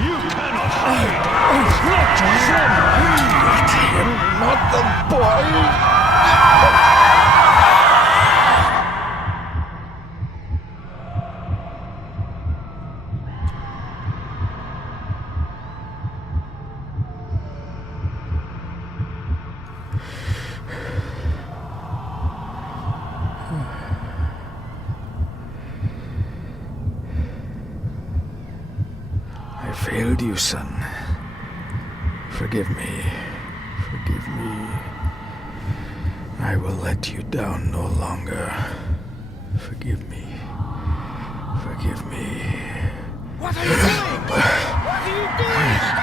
You cannot hide! Not from me! Not the boy! I failed you, son. Forgive me. Forgive me. I will let you down no longer. Forgive me. Forgive me. What are you doing? What are you doing?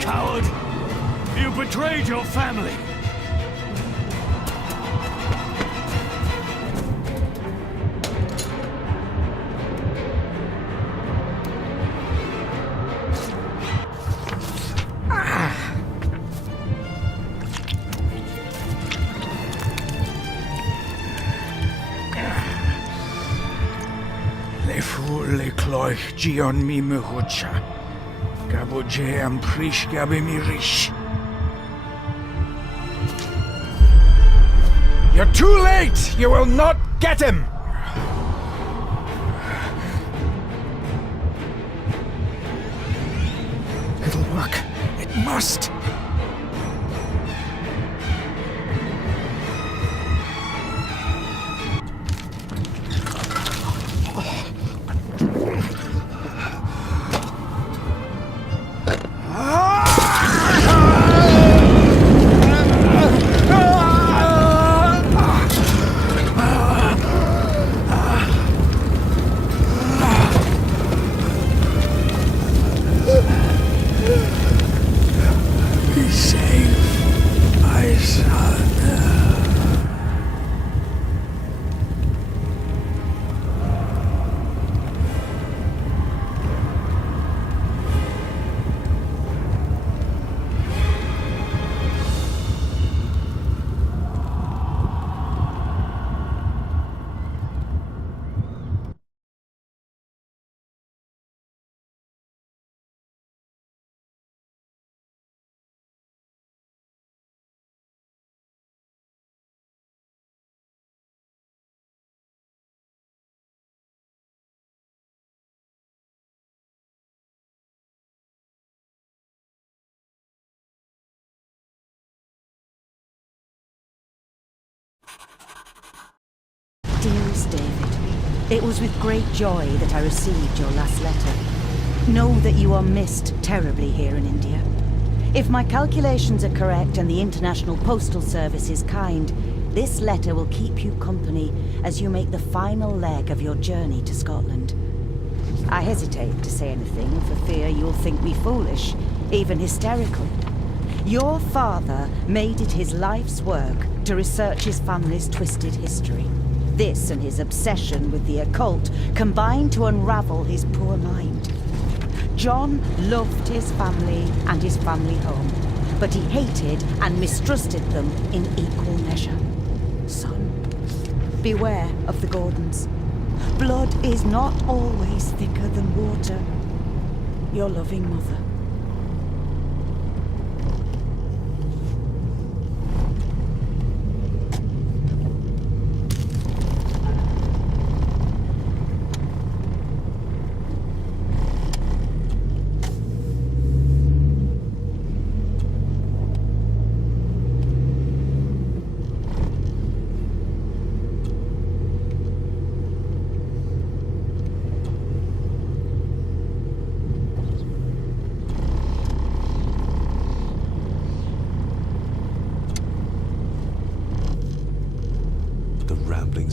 Coward! You betrayed your family! Le fu le cloich gion mi mehucha. Gaboje am prish gabe mi rish. You're too late! You will not get him! It'll work. It must. Dearest David, it was with great joy that I received your last letter. Know that you are missed terribly here in India. If my calculations are correct and the International Postal Service is kind, this letter will keep you company as you make the final leg of your journey to Scotland. I hesitate to say anything for fear you'll think me foolish, even hysterical. Your father made it his life's work to research his family's twisted history. This and his obsession with the occult combined to unravel his poor mind. John loved his family and his family home, but he hated and mistrusted them in equal measure. Son, beware of the Gordons. Blood is not always thicker than water. Your loving mother.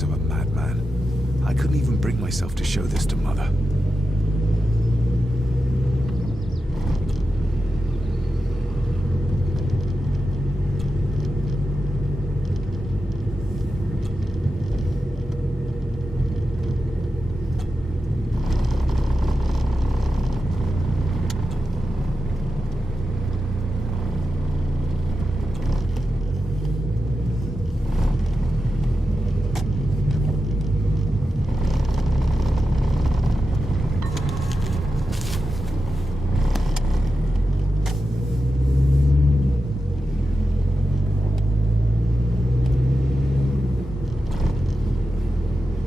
words of a madman. I couldn't even bring myself to show this to Mother.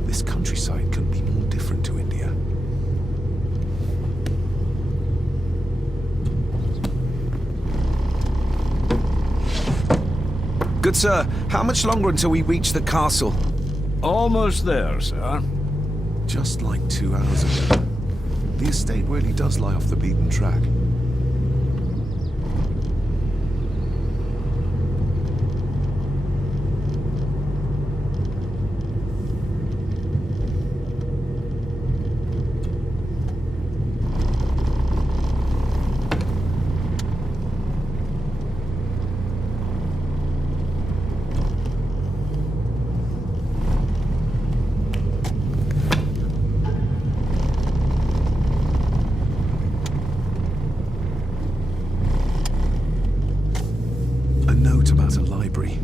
This countryside couldn't be more different to India. Good sir, how much longer until we reach the castle? Almost there, sir. Just like 2 hours ago. The estate really does lie off the beaten track. A note about a library,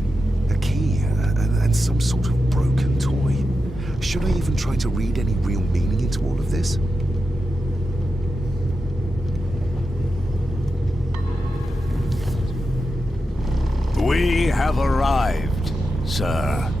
a key, and some sort of broken toy. Should I even try to read any real meaning into all of this? We have arrived, sir.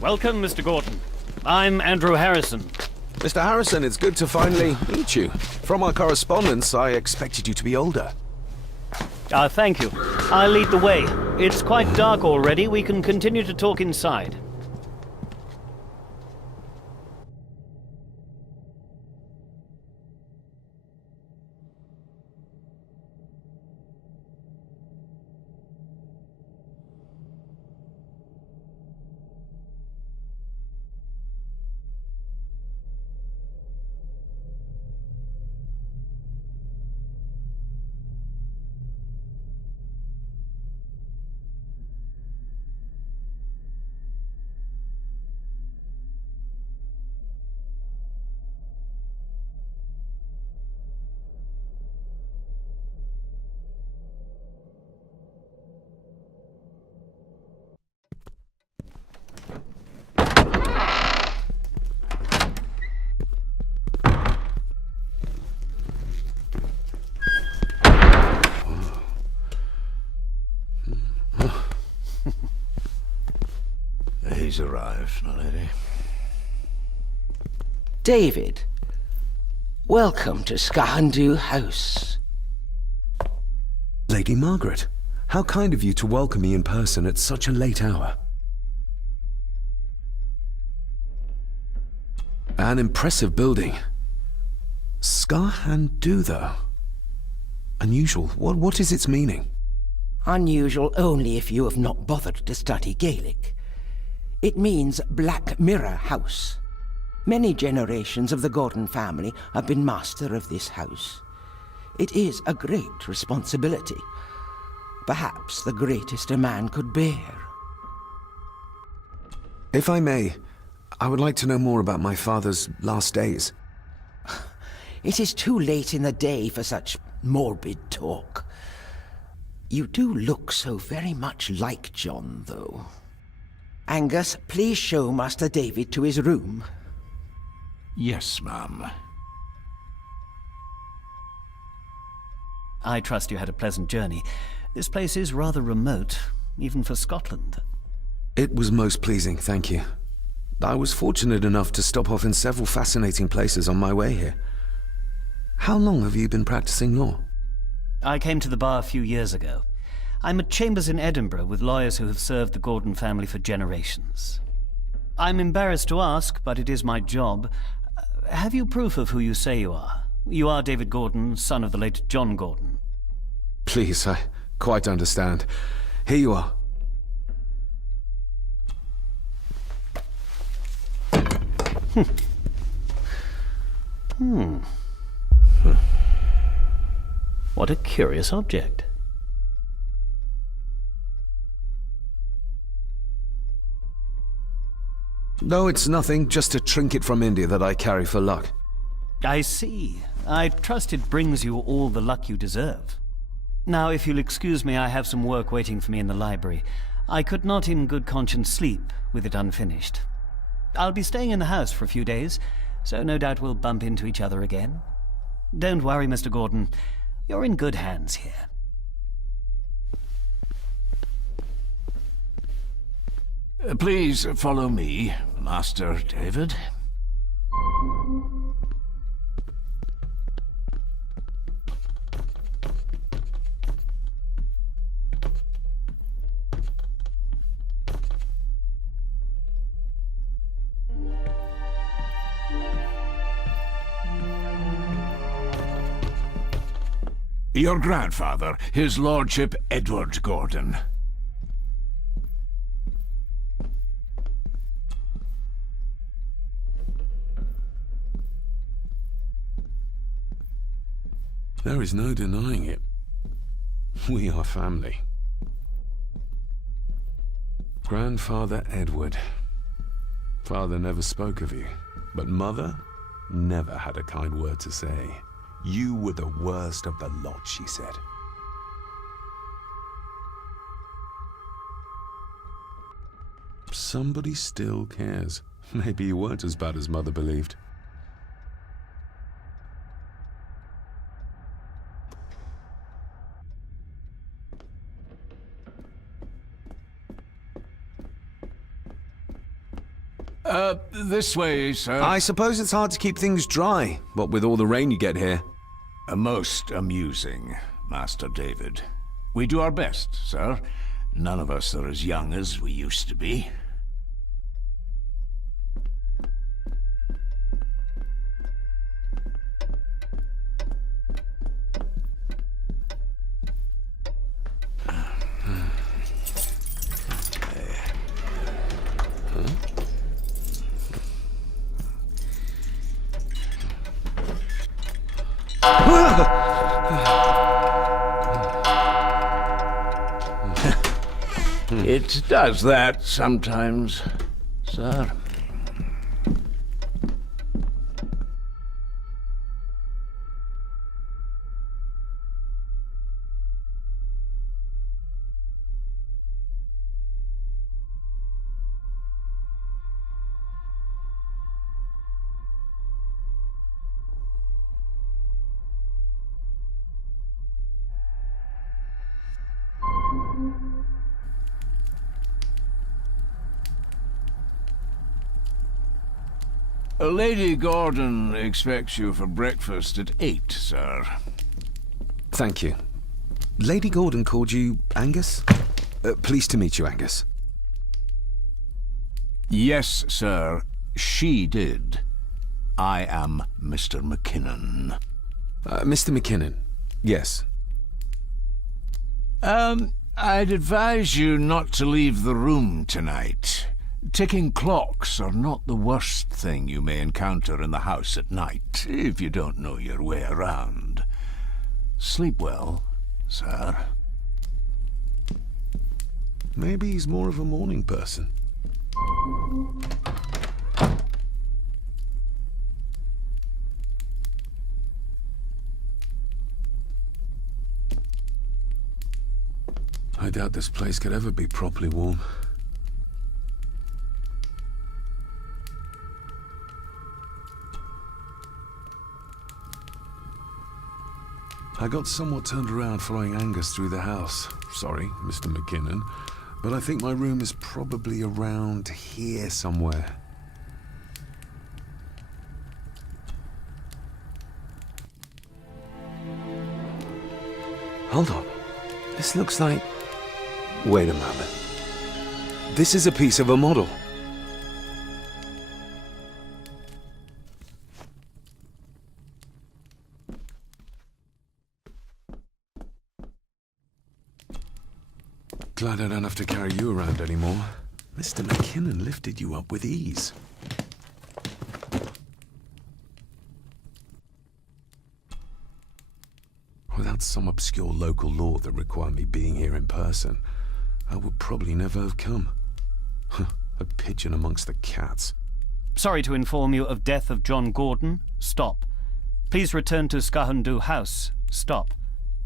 Welcome, Mr. Gordon. I'm Andrew Harrison. Mr. Harrison, it's good to finally meet you. From our correspondence, I expected you to be older. Thank you. I'll lead the way. It's quite dark already. We can continue to talk inside. He's arrived, my lady. David, welcome to Skahandu House. Lady Margaret, how kind of you to welcome me in person at such a late hour. An impressive building. Skahandu, though. Unusual. What is its meaning? Unusual only if you have not bothered to study Gaelic. It means Black Mirror House. Many generations of the Gordon family have been master of this house. It is a great responsibility. Perhaps the greatest a man could bear. If I may, I would like to know more about my father's last days. It is too late in the day for such morbid talk. You do look so very much like John, though. Angus, please show Master David to his room. Yes, ma'am. I trust you had a pleasant journey. This place is rather remote, even for Scotland. It was most pleasing, thank you. I was fortunate enough to stop off in several fascinating places on my way here. How long have you been practicing law? I came to the bar a few years ago. I'm at chambers in Edinburgh with lawyers who have served the Gordon family for generations. I'm embarrassed to ask, but it is my job. Have you proof of who you say you are? You are David Gordon, son of the late John Gordon. Please, I quite understand. Here you are. What a curious object. No, it's nothing, just a trinket from India that I carry for luck. I see. I trust it brings you all the luck you deserve. Now, if you'll excuse me, I have some work waiting for me in the library. I could not in good conscience sleep with it unfinished. I'll be staying in the house for a few days, so no doubt we'll bump into each other again. Don't worry, Mr. Gordon. You're in good hands here. Please follow me, Master David. Your grandfather, his lordship Edward Gordon. There is no denying it. We are family. Grandfather Edward. Father never spoke of you, but Mother never had a kind word to say. You were the worst of the lot, she said. Somebody still cares. Maybe you weren't as bad as Mother believed. This way, sir. I suppose it's hard to keep things dry, what with all the rain you get here. Most amusing, Master David. We do our best, sir. None of us are as young as we used to be. It does that sometimes, sir. Lady Gordon expects you for breakfast at 8, sir. Thank you. Lady Gordon called you Angus? Pleased to meet you, Angus. Yes, sir. She did. I am Mr. McKinnon. Mr. McKinnon. Yes. I'd advise you not to leave the room tonight. Ticking clocks are not the worst thing you may encounter in the house at night, if you don't know your way around. Sleep well, sir. Maybe he's more of a morning person. I doubt this place could ever be properly warm. I got somewhat turned around following Angus through the house. Sorry, Mr. McKinnon, but I think my room is probably around here somewhere. Hold on. This looks like... Wait a moment. This is a piece of a model. Glad I don't have to carry you around anymore. Mr. McKinnon lifted you up with ease. Without some obscure local law that required me being here in person, I would probably never have come. A pigeon amongst the cats. Sorry to inform you of death of John Gordon. Stop. Please return to Skahundu House. Stop.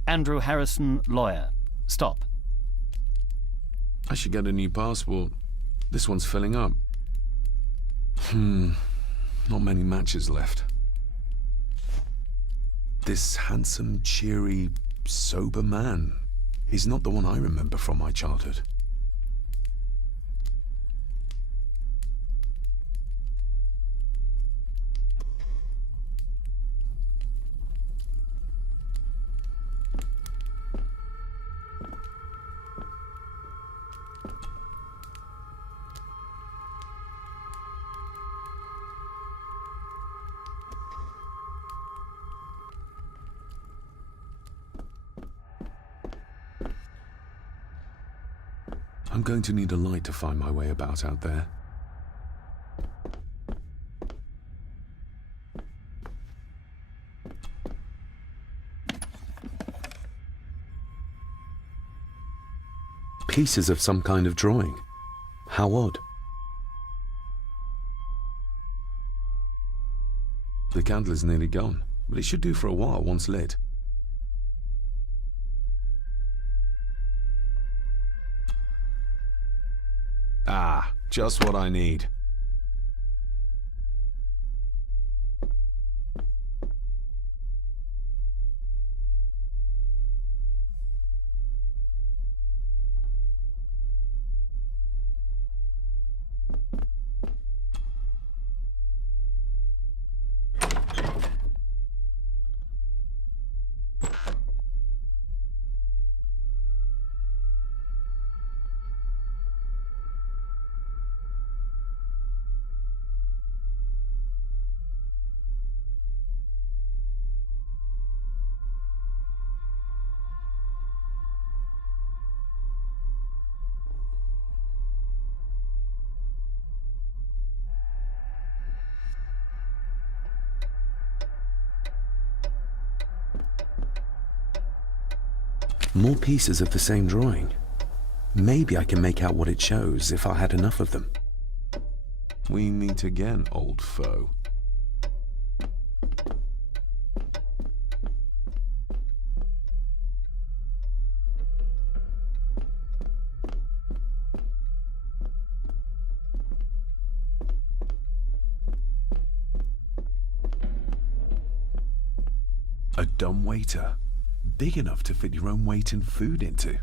Andrew Harrison, lawyer. Stop. I should get a new passport. This one's filling up. Not many matches left. This handsome, cheery, sober man. He's not the one I remember from my childhood. I'm going to need a light to find my way about out there. Pieces of some kind of drawing. How odd. The candle is nearly gone, but it should do for a while once lit. Ah, just what I need. More pieces of the same drawing. Maybe I can make out what it shows if I had enough of them. We meet again, old foe. A dumb waiter. Big enough to fit your own weight in food into.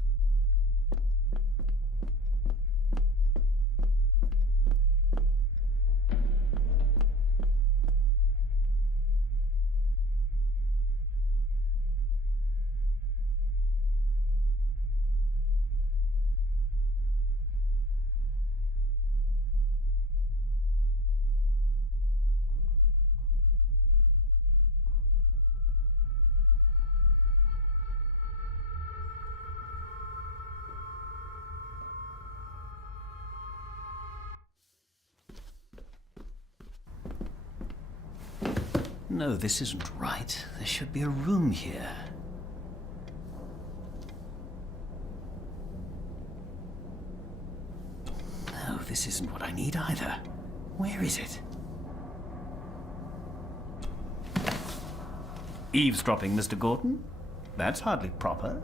No, this isn't right. There should be a room here. No, this isn't what I need either. Where is it? Eavesdropping, Mr. Gordon? That's hardly proper.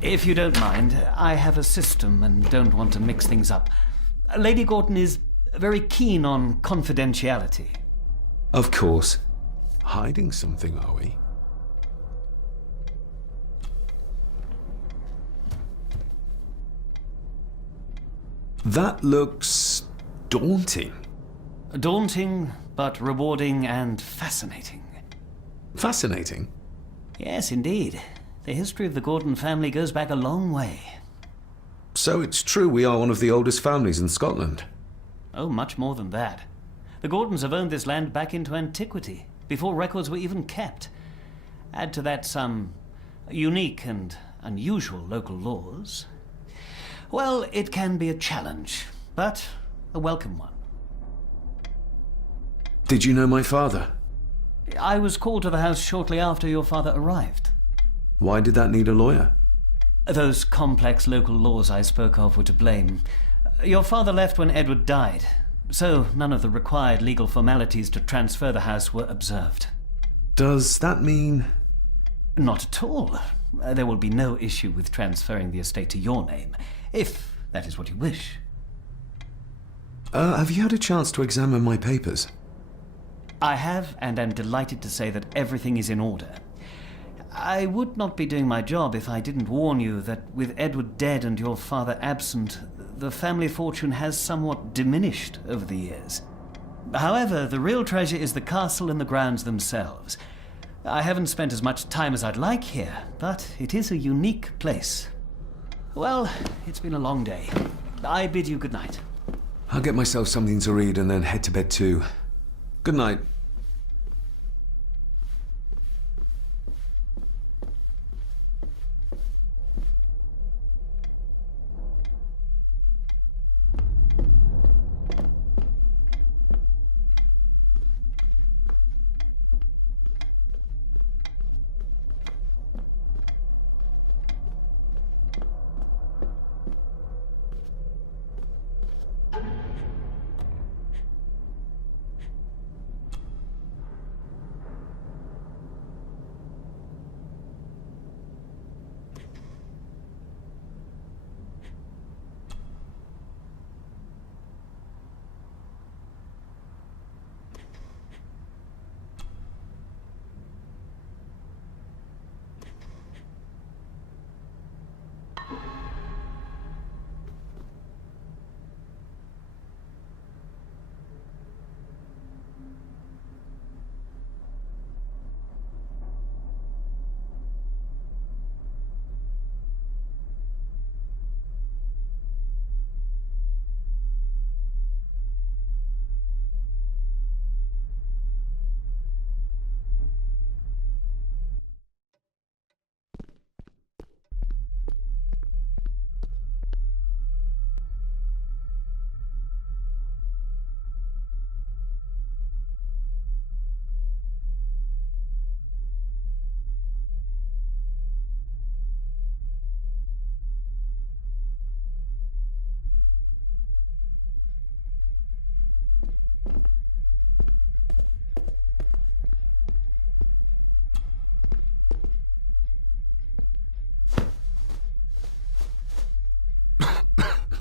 If you don't mind, I have a system and don't want to mix things up. Lady Gordon is very keen on confidentiality. Of course. Hiding something, are we? That looks daunting. Daunting, but rewarding and fascinating. Fascinating? Yes, indeed. The history of the Gordon family goes back a long way. So it's true we are one of the oldest families in Scotland. Oh, much more than that. The Gordons have owned this land back into antiquity, before records were even kept. Add to that some unique and unusual local laws. Well, it can be a challenge, but a welcome one. Did you know my father? I was called to the house shortly after your father arrived. Why did that need a lawyer? Those complex local laws I spoke of were to blame. Your father left when Edward died, so none of the required legal formalities to transfer the house were observed. Does that mean... Not at all. There will be no issue with transferring the estate to your name, if that is what you wish. Have you had a chance to examine my papers? I have, and am delighted to say that everything is in order. I would not be doing my job if I didn't warn you that with Edward dead and your father absent, the family fortune has somewhat diminished over the years. However, the real treasure is the castle and the grounds themselves. I haven't spent as much time as I'd like here, but it is a unique place. Well, it's been a long day. I bid you good night. I'll get myself something to read and then head to bed too. Good night.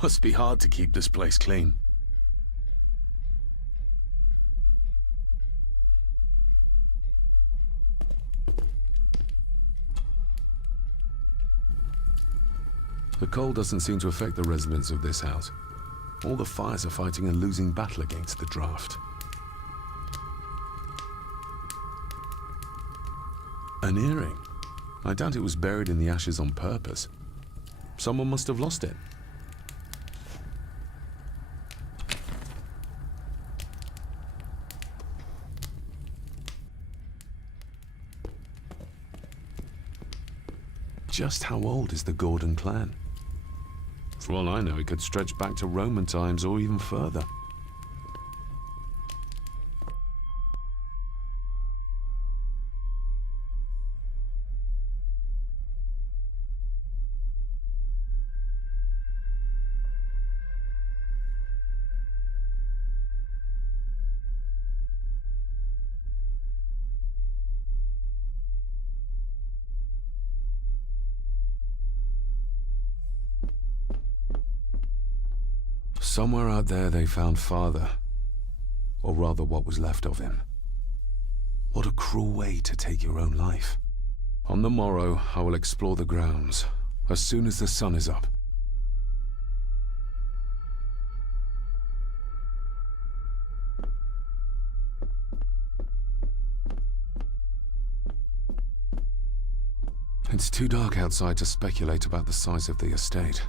Must be hard to keep this place clean. The cold doesn't seem to affect the residents of this house. All the fires are fighting a losing battle against the draft. An earring. I doubt it was buried in the ashes on purpose. Someone must have lost it. Just how old is the Gordon clan? For all I know, it could stretch back to Roman times or even further. Somewhere out there they found father, or rather what was left of him. What a cruel way to take your own life. On the morrow, I will explore the grounds, as soon as the sun is up. It's too dark outside to speculate about the size of the estate.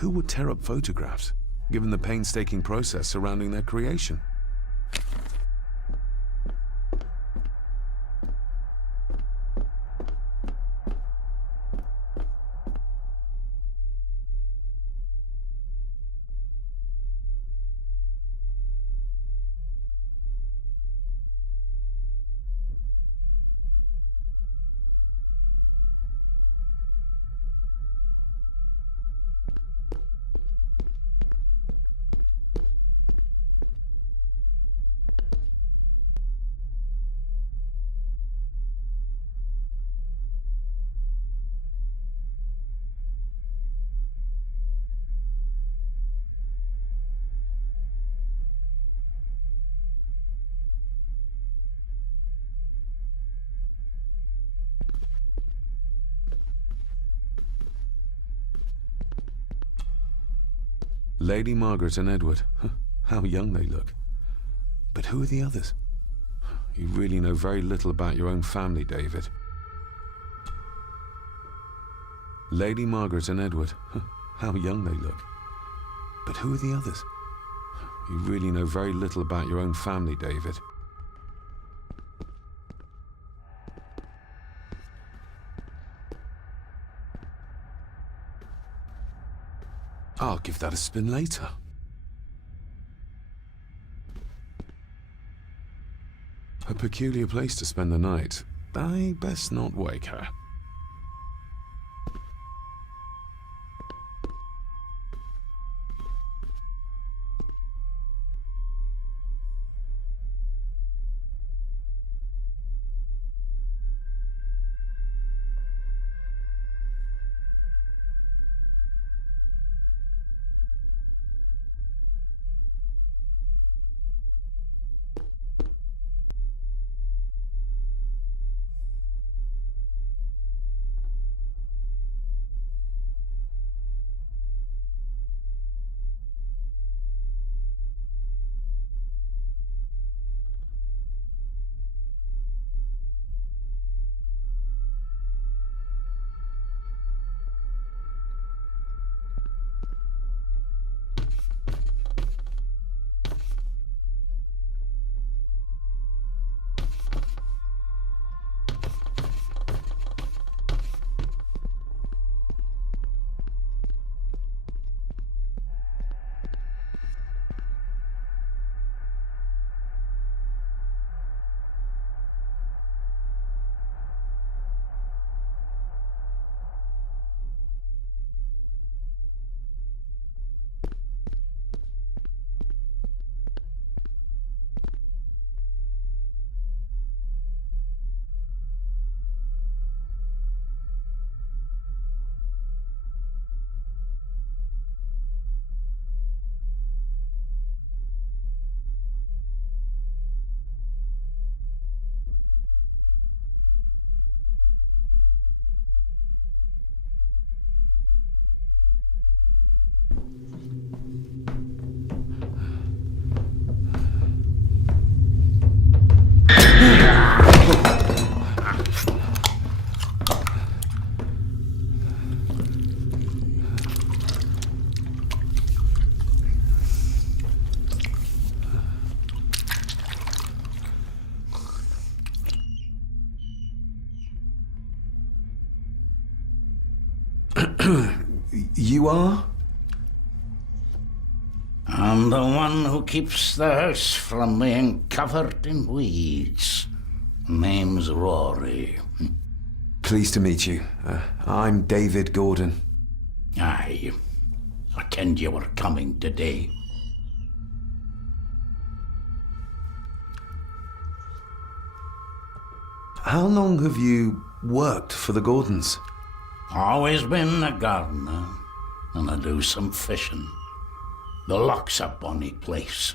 Who would tear up photographs, given the painstaking process surrounding their creation? Lady Margaret and Edward. How young they look. But who are the others? You really know very little about your own family, David. Lady Margaret and Edward. How young they look. But who are the others? You really know very little about your own family, David. I'll give that a spin later. A peculiar place to spend the night. I best not wake her. You are? I'm the one who keeps the house from being covered in weeds. Name's Rory. Pleased to meet you. I'm David Gordon. Aye. I kenned you were coming today. How long have you worked for the Gordons? Always been a gardener, and I do some fishing. The loch's a bonny place.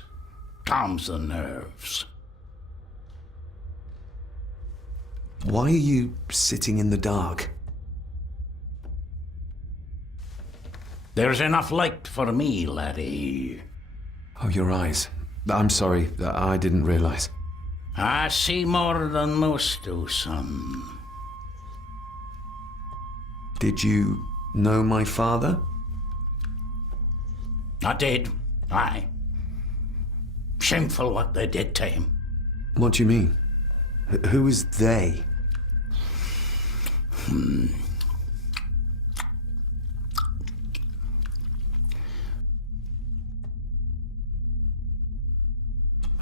Calms the nerves. Why are you sitting in the dark? There's enough light for me, laddie. Oh, your eyes. I'm sorry, I didn't realize. I see more than most do, son. Did you know my father? I did, aye. Shameful what they did to him. What do you mean? Who is they?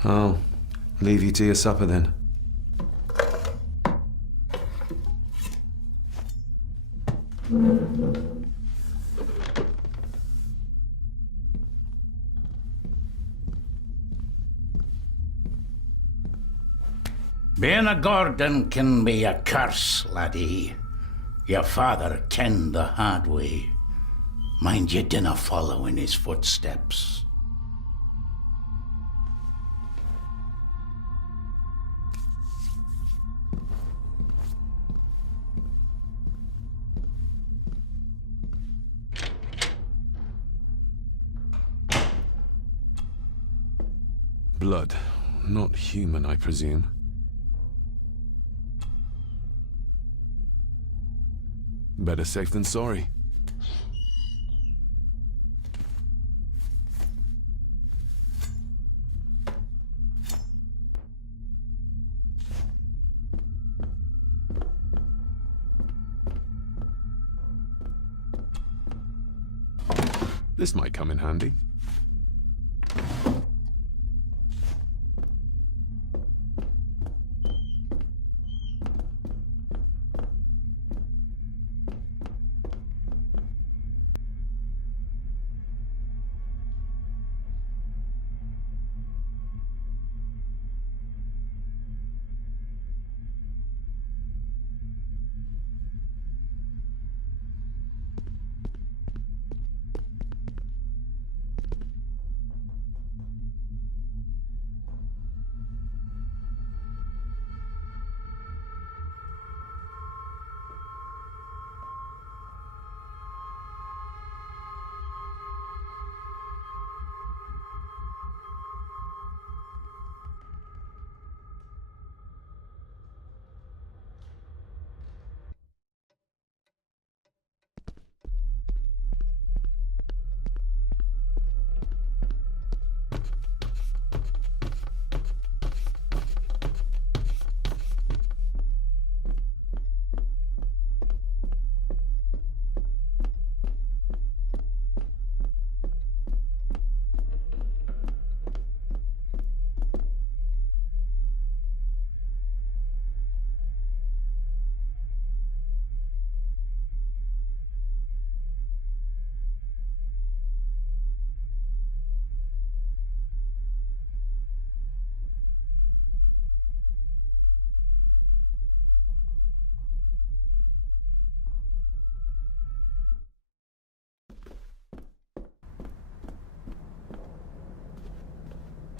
I'll leave you to your supper then. Being a Gordon can be a curse, laddie. Your father kenned the hard way. Mind you dinna follow in his footsteps. Blood. Not human, I presume. Better safe than sorry. This might come in handy.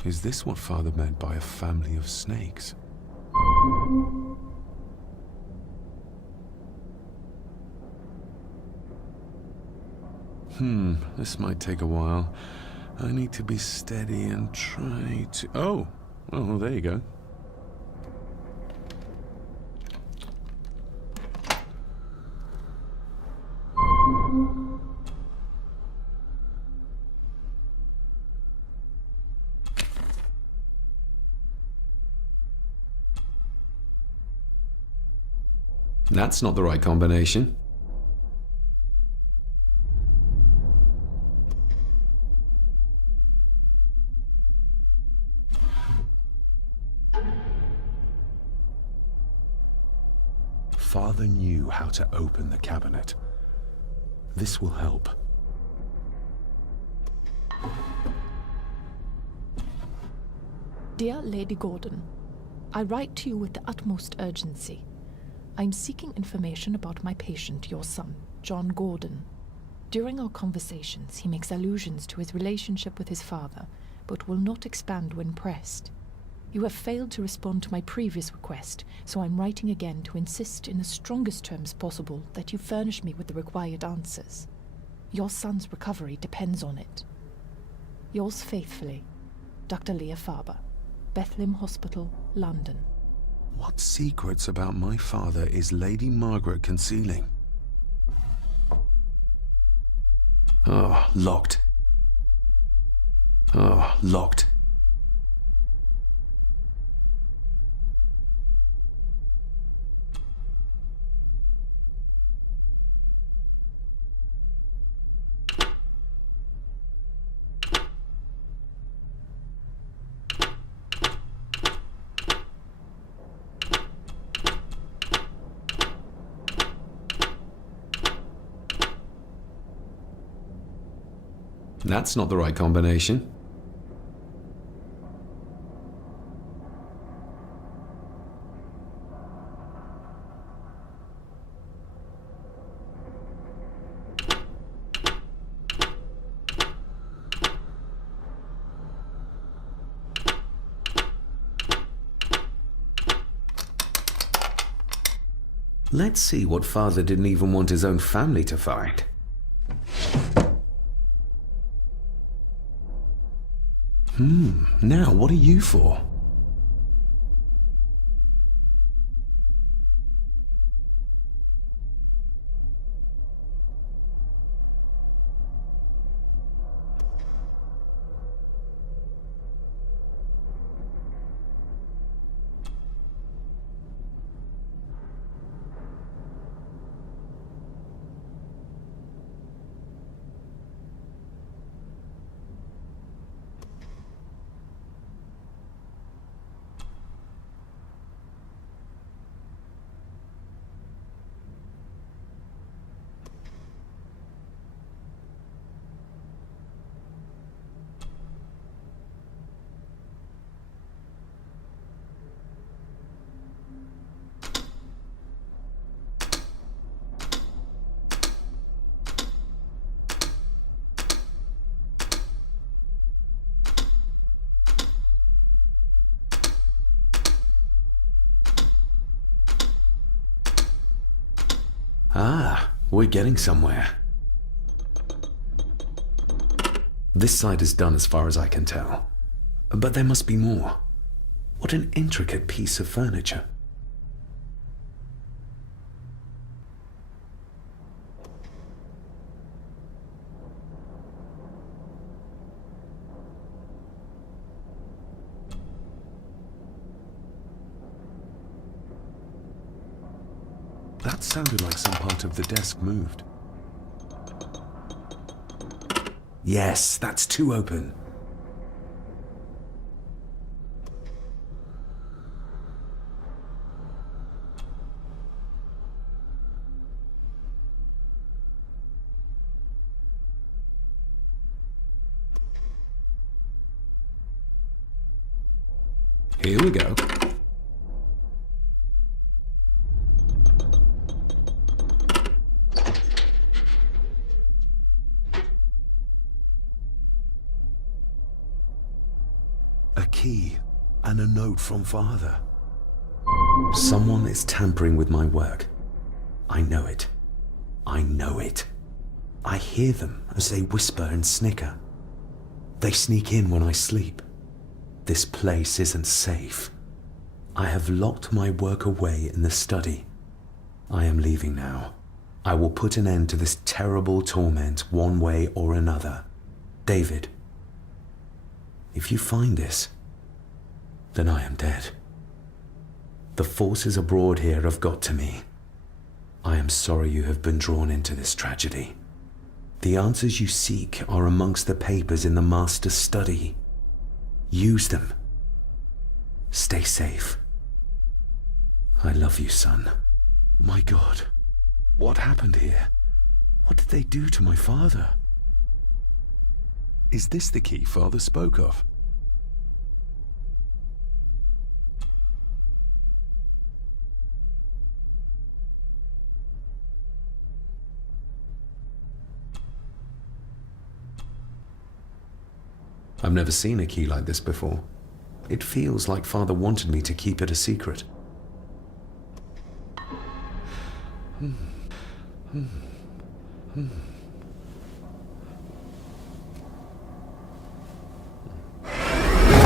Is this what Father meant by a family of snakes? This might take a while. I need to be steady and try to... Oh, well, there you go. That's not the right combination. Father knew how to open the cabinet. This will help. Dear Lady Gordon, I write to you with the utmost urgency. I'm seeking information about my patient, your son, John Gordon. During our conversations, he makes allusions to his relationship with his father, but will not expand when pressed. You have failed to respond to my previous request, so I'm writing again to insist in the strongest terms possible that you furnish me with the required answers. Your son's recovery depends on it. Yours faithfully, Dr. Leah Farber, Bethlehem Hospital, London. What secrets about my father is Lady Margaret concealing? Oh, locked. Oh, locked. That's not the right combination. Let's see what Father didn't even want his own family to find. Now what are you for? Ah, we're getting somewhere. This side is done as far as I can tell. But there must be more. What an intricate piece of furniture. That sounded like some part of the desk moved. Yes, that's too open. Here we go. A key and a note from Father. Someone is tampering with my work. I know it. I know it. I hear them as they whisper and snicker. They sneak in when I sleep. This place isn't safe. I have locked my work away in the study. I am leaving now. I will put an end to this terrible torment one way or another. David, if you find this, then I am dead. The forces abroad here have got to me. I am sorry you have been drawn into this tragedy. The answers you seek are amongst the papers in the Master's study. Use them. Stay safe. I love you, son. My God, what happened here? What did they do to my father? Is this the key Father spoke of? I've never seen a key like this before. It feels like Father wanted me to keep it a secret.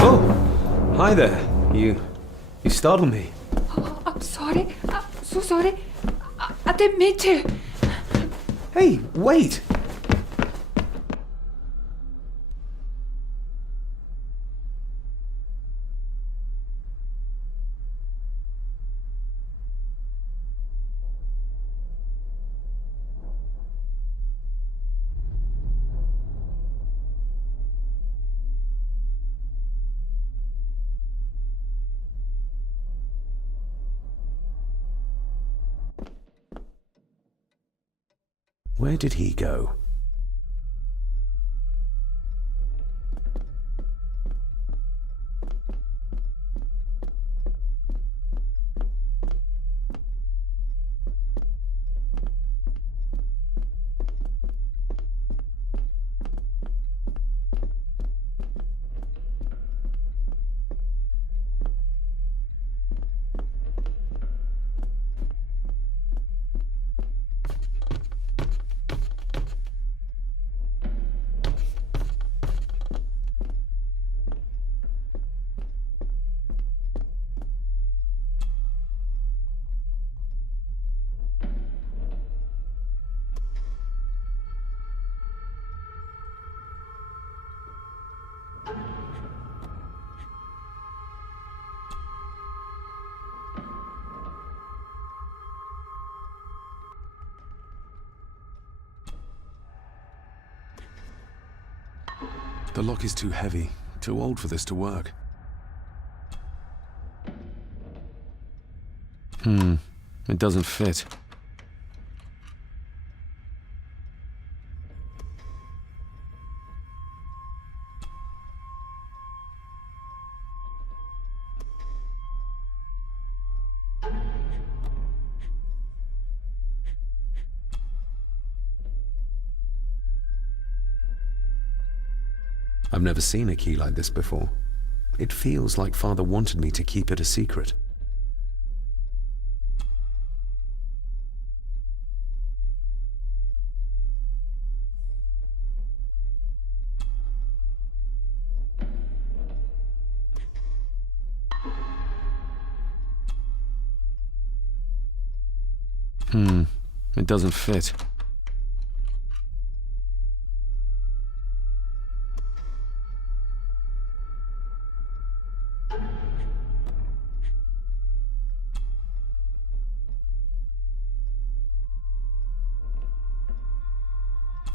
Oh! Hi there. You startled me. Oh, I'm sorry. I'm so sorry. I didn't mean to. Hey, wait! Where did he go? The lock is too heavy, too old for this to work. It doesn't fit. I've never seen a key like this before. It feels like Father wanted me to keep it a secret. It doesn't fit.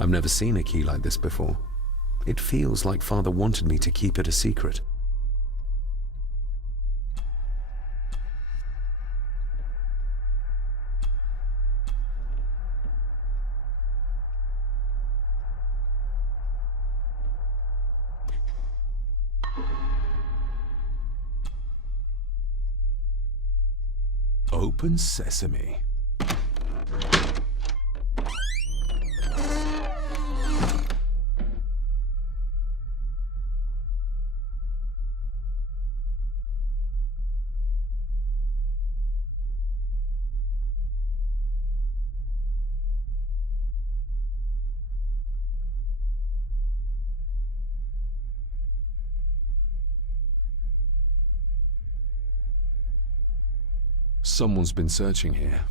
I've never seen a key like this before. It feels like Father wanted me to keep it a secret. Open sesame. Someone's been searching here.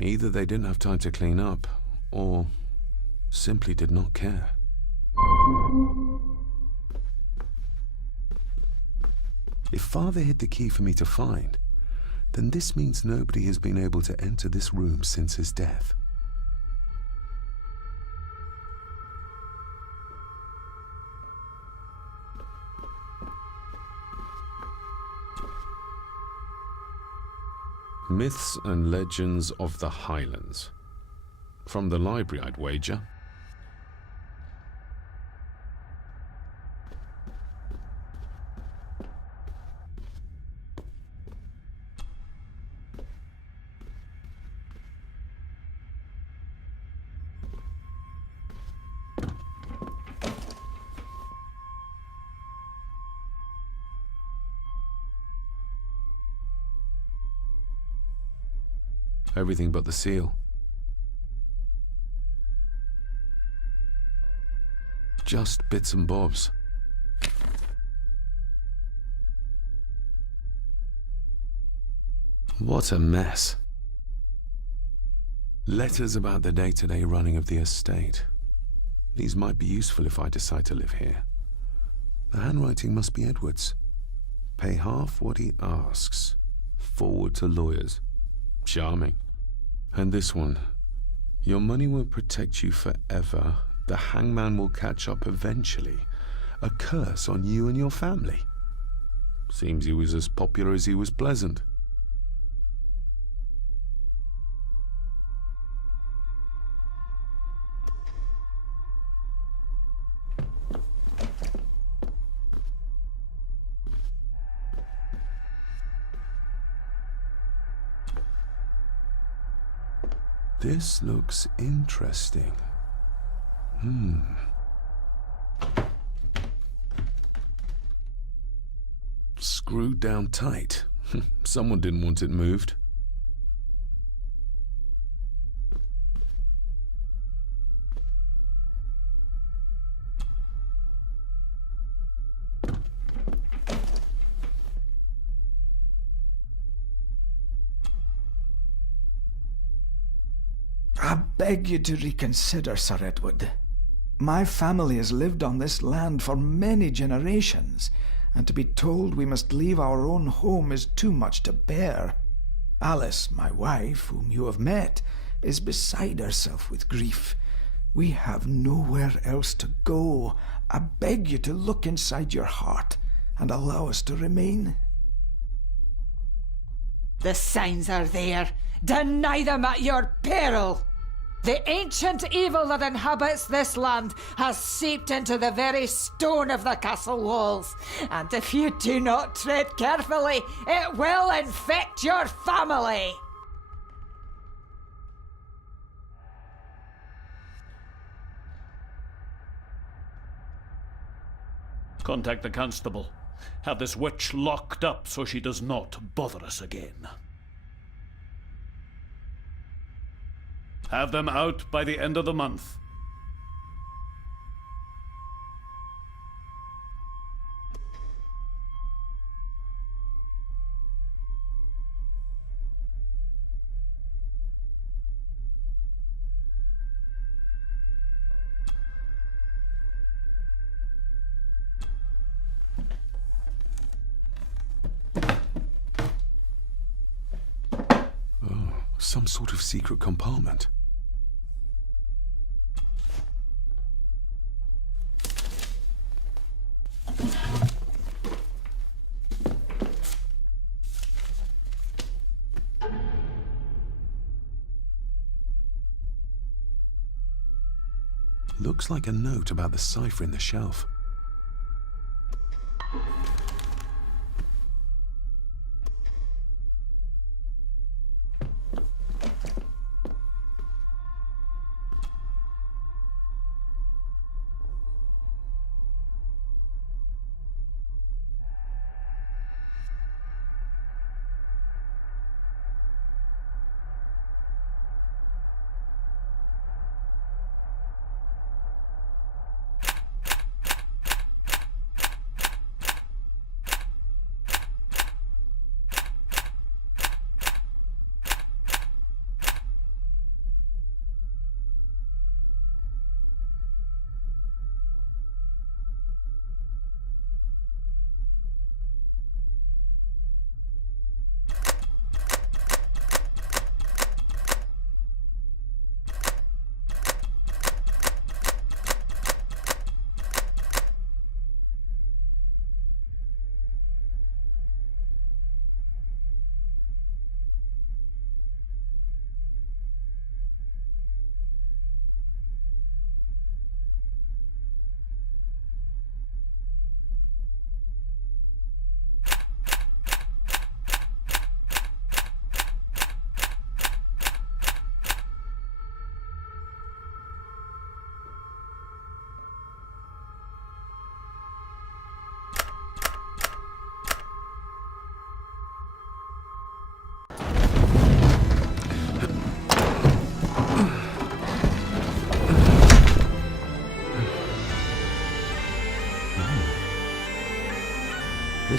Either they didn't have time to clean up, or simply did not care. If Father hid the key for me to find, then this means nobody has been able to enter this room since his death. Myths and Legends of the Highlands. From the library, I'd wager. Everything but the seal. Just bits and bobs. What a mess. Letters about the day-to-day running of the estate. These might be useful if I decide to live here. The handwriting must be Edward's. Pay half what he asks. Forward to lawyers. Charming. And this one. Your money will protect you forever. The hangman will catch up eventually. A curse on you and your family. Seems he was as popular as he was pleasant. This looks interesting. Screwed down tight. Someone didn't want it moved. I beg you to reconsider, Sir Edward. My family has lived on this land for many generations, and to be told we must leave our own home is too much to bear. Alice, my wife, whom you have met, is beside herself with grief. We have nowhere else to go. I beg you to look inside your heart and allow us to remain. The signs are there. Deny them at your peril. The ancient evil that inhabits this land has seeped into the very stone of the castle walls, and if you do not tread carefully, it will infect your family. Contact the constable. Have this witch locked up so she does not bother us again. Have them out by the end of the month. Oh, some sort of secret compartment. Looks like a note about the cipher in the shelf.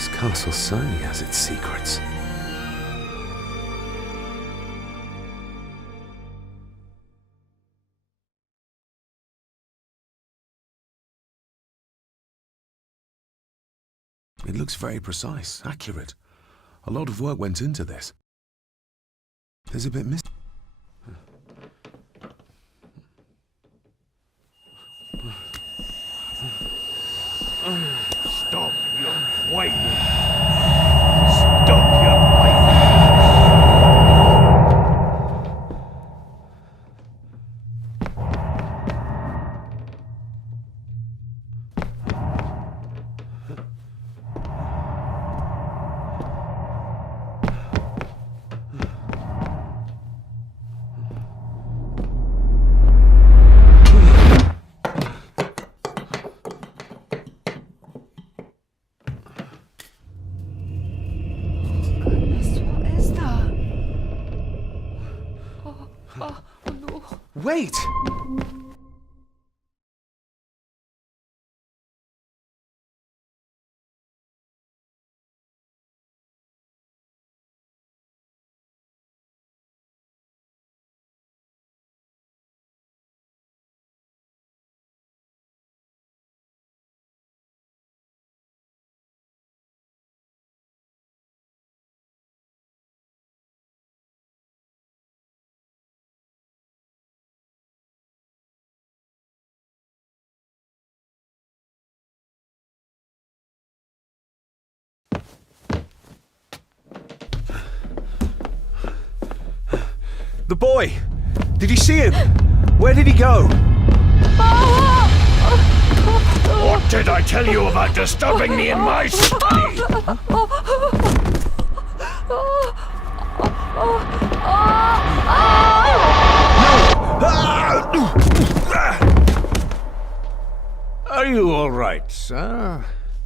This castle certainly has its secrets. It looks very precise, accurate. A lot of work went into this. There's a bit missing. Stop your whining! Stop your whining! Wait! The boy! Did you see him? Where did he go? What did I tell you about disturbing me in my study? Are you all right, sir?